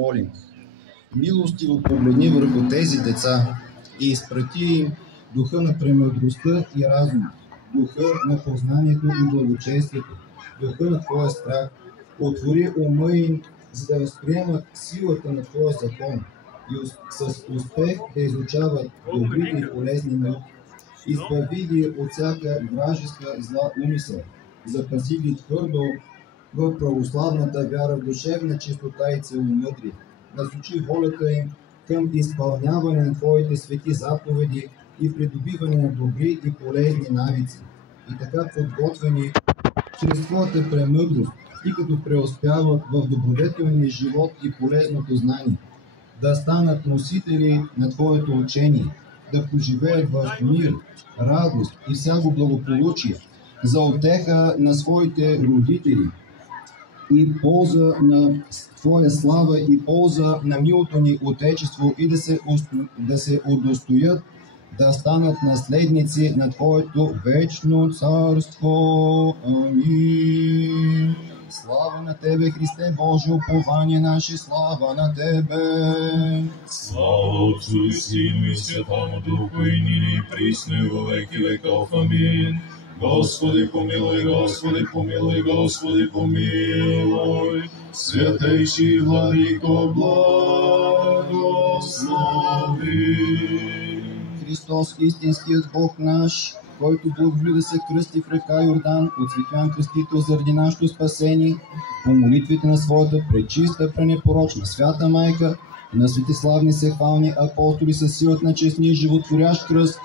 молим. Милостиво погледни върху тези деца и изпрати им духа на премъдростта и разума, духа на познанието и благочестието, духа на Твоя страх. Отвори ума им, за да възприемат силата на Твоя закон и с успех да изучават добрите и полезни науки. Избави ги от всяка вражеска зла умисъл, запаси ги твърдо в православната вяра, в душевна чистота и целомъдрие. Насочи волята им към изпълняване на Твоите свети заповеди и придобиване на добри и полезни навици. И така подготвени чрез Твоята премъдрост и като преуспяват в добродетелния живот и полезното знание, да станат носители на Твоето учение, да поживеят в мир, радост и всяко благополучие, за утеха на своите родители и полза на Твоя слава и полза на милото ни Отечество и да се удостоят да станат наследници на Твоето вечно царство. Амин. Слава на Тебе, Христе Боже, упование наше, слава на Тебе. Слава Отцу и Сину и Святому Духу, и ныне и присно и во веки веков. Амин. Господи помилуй, Господи помилуй, Господи помилуй. Святейший Владыко, благослови. Христос, истинският Бог наш, който благоволи да се кръсти в река Йордан от Свети Йоан Кръстител заради нашето спасение, по молитвите на своята пречиста, пренепорочна свята майка, на светиславни сехвални апостоли със силата на честния животворящ кръст,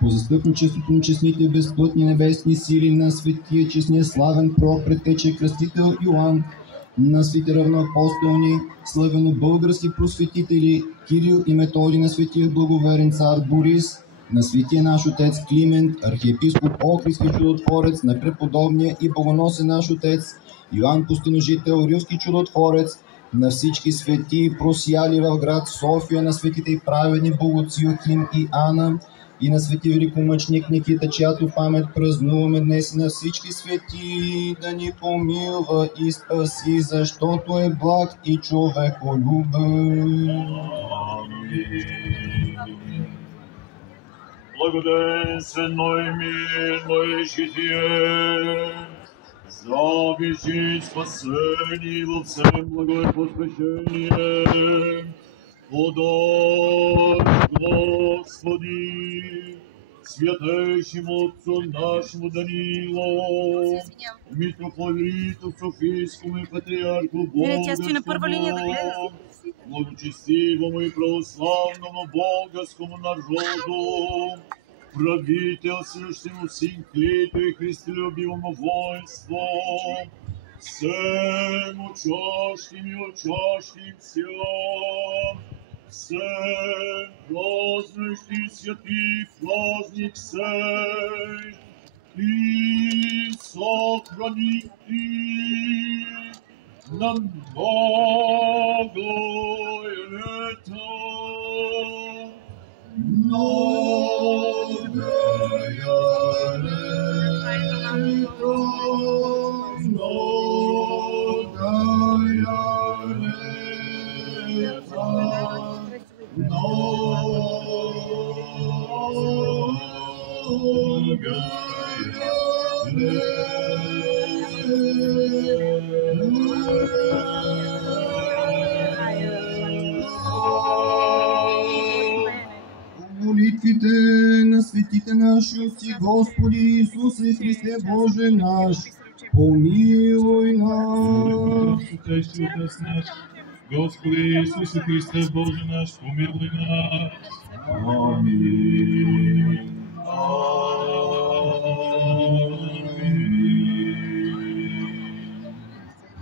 по застъпничеството на честните безплътни небесни сили на светия честния славен пророк предтече кръстител Йоан, на свети равноапостолни, славено български просветители Кирил и Методий, на светия благоверен цар Борис, на светия наш отец Климент, архиепископ Охридски чудотворец, на преподобния и богоносен наш отец Йоан Пустиножител, Рилски чудотворец, на всички свети просияли в град София, на светите и праведни богоци Йоахим и Ана, и на свети великомъчник Никита, чиято памет празнуваме днес, на всички свети да ни помилва и спаси, защото е благ и човеколюбен. Благоденственно и мирно и житие, забежи спасение во всем благое посвящение. Подай, Господи, святейшему Отцу нашему Данилу, митрополиту Софийскому и патриарху Богослову, благочестивому и православному Богоскому народу, правительствующему синклиту и христолюбивому воинству, всем учащим и учащимся, всем празднующий святый праздник сей, и сохранит их на многое лето. Многое лето, молитвите на светите наши отци, Господи Исусе Христе Боже наш, помилуй нас. Господи Исусе Христе Боже наш, помилуй нас. Амин.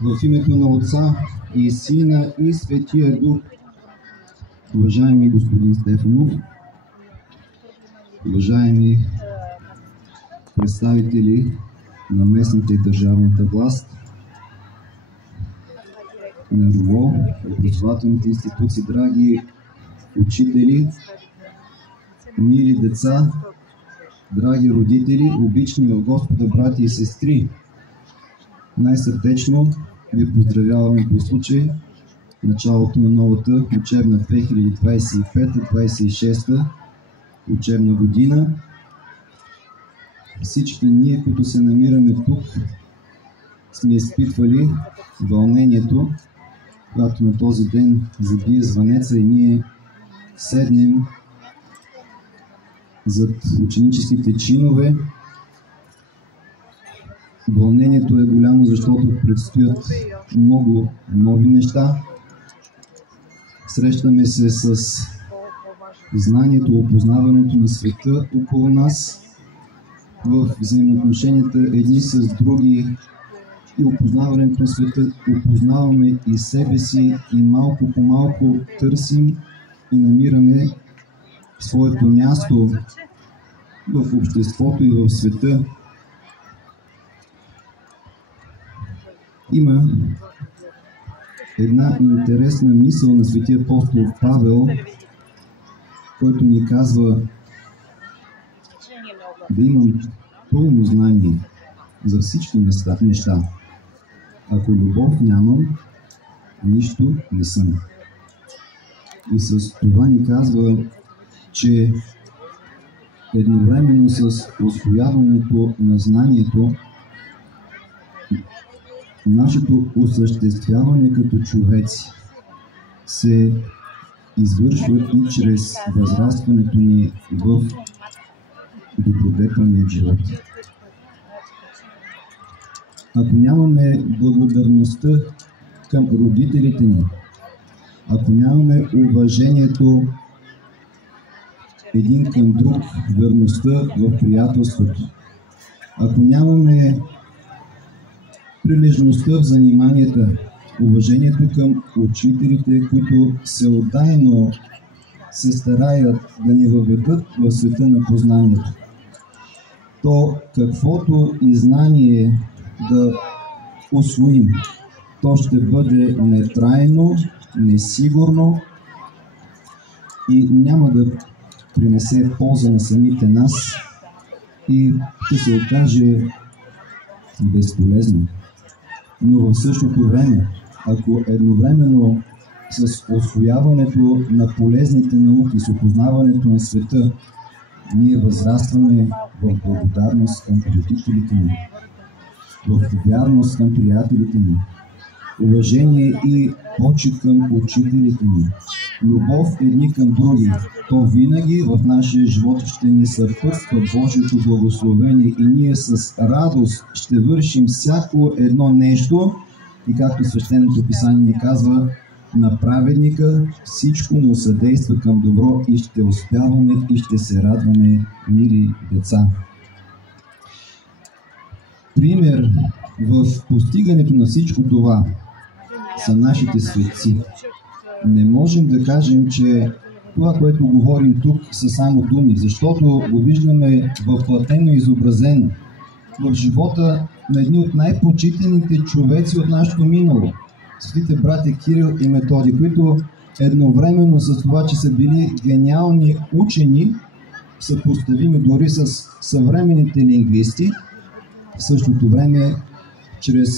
В името на Отца и Сина и Светия Дух. Уважаеми господин Стефанов, уважаеми представители на местната и държавната власт, на РУО, образователните институции, драги учители, мили деца, драги родители, обични в Господа брати и сестри, най-сърдечно ви поздравяваме по случай началото на новата учебна 2025-26 учебна година. Всички ние, които се намираме тук, сме изпитвали вълнението, когато на този ден забие звънеца и ние седнем зад ученическите чинове. Вълнението е голямо, защото предстоят много нови неща. Срещаме се с знанието, опознаването на света около нас, в взаимоотношенията едни с други и опознаването на света. Опознаваме и себе си и малко по малко търсим и намираме своето място в обществото и в света. Има една интересна мисъл на светия апостол Павел, който ни казва да имам пълно знание за всички неща. Ако любов нямам, нищо не съм. И с това ни казва, че едновременно с усвояването на знанието, нашето осъществяване като човеци се извършва и чрез възрастването ни в добродетелния живот. Ако нямаме благодарността към родителите ни, ако нямаме уважението един към друг, верността в приятелството, ако нямаме прилежността в заниманията, уважението към учителите, които всеотдайно се стараят да ни въведат в света на познанието, то каквото и знание да усвоим, то ще бъде нетрайно, несигурно и няма да принесе полза на самите нас и ще се окаже безполезно. Но в същото време, ако едновременно с усвояването на полезните науки, с опознаването на света, ние възрастваме в благодарност към родителите ни, в вярност към приятелите ни, уважение и почит към учителите ни, любов едни към други, то винаги в нашия живот ще ни съпътства Божието благословение и ние с радост ще вършим всяко едно нещо и както Свещеното писание ни казва, на праведника всичко му съдейства към добро и ще успяваме и ще се радваме, мили деца. Пример в постигането на всичко това са нашите светци. Не можем да кажем, че това, което говорим тук, са само думи, защото го виждаме въплътено и изобразено в живота на едни от най-почитаните човеци от нашето минало. Светите братя Кирил и Методий, които едновременно с това, че са били гениални учени, съпоставими дори с съвременните лингвисти, в същото време чрез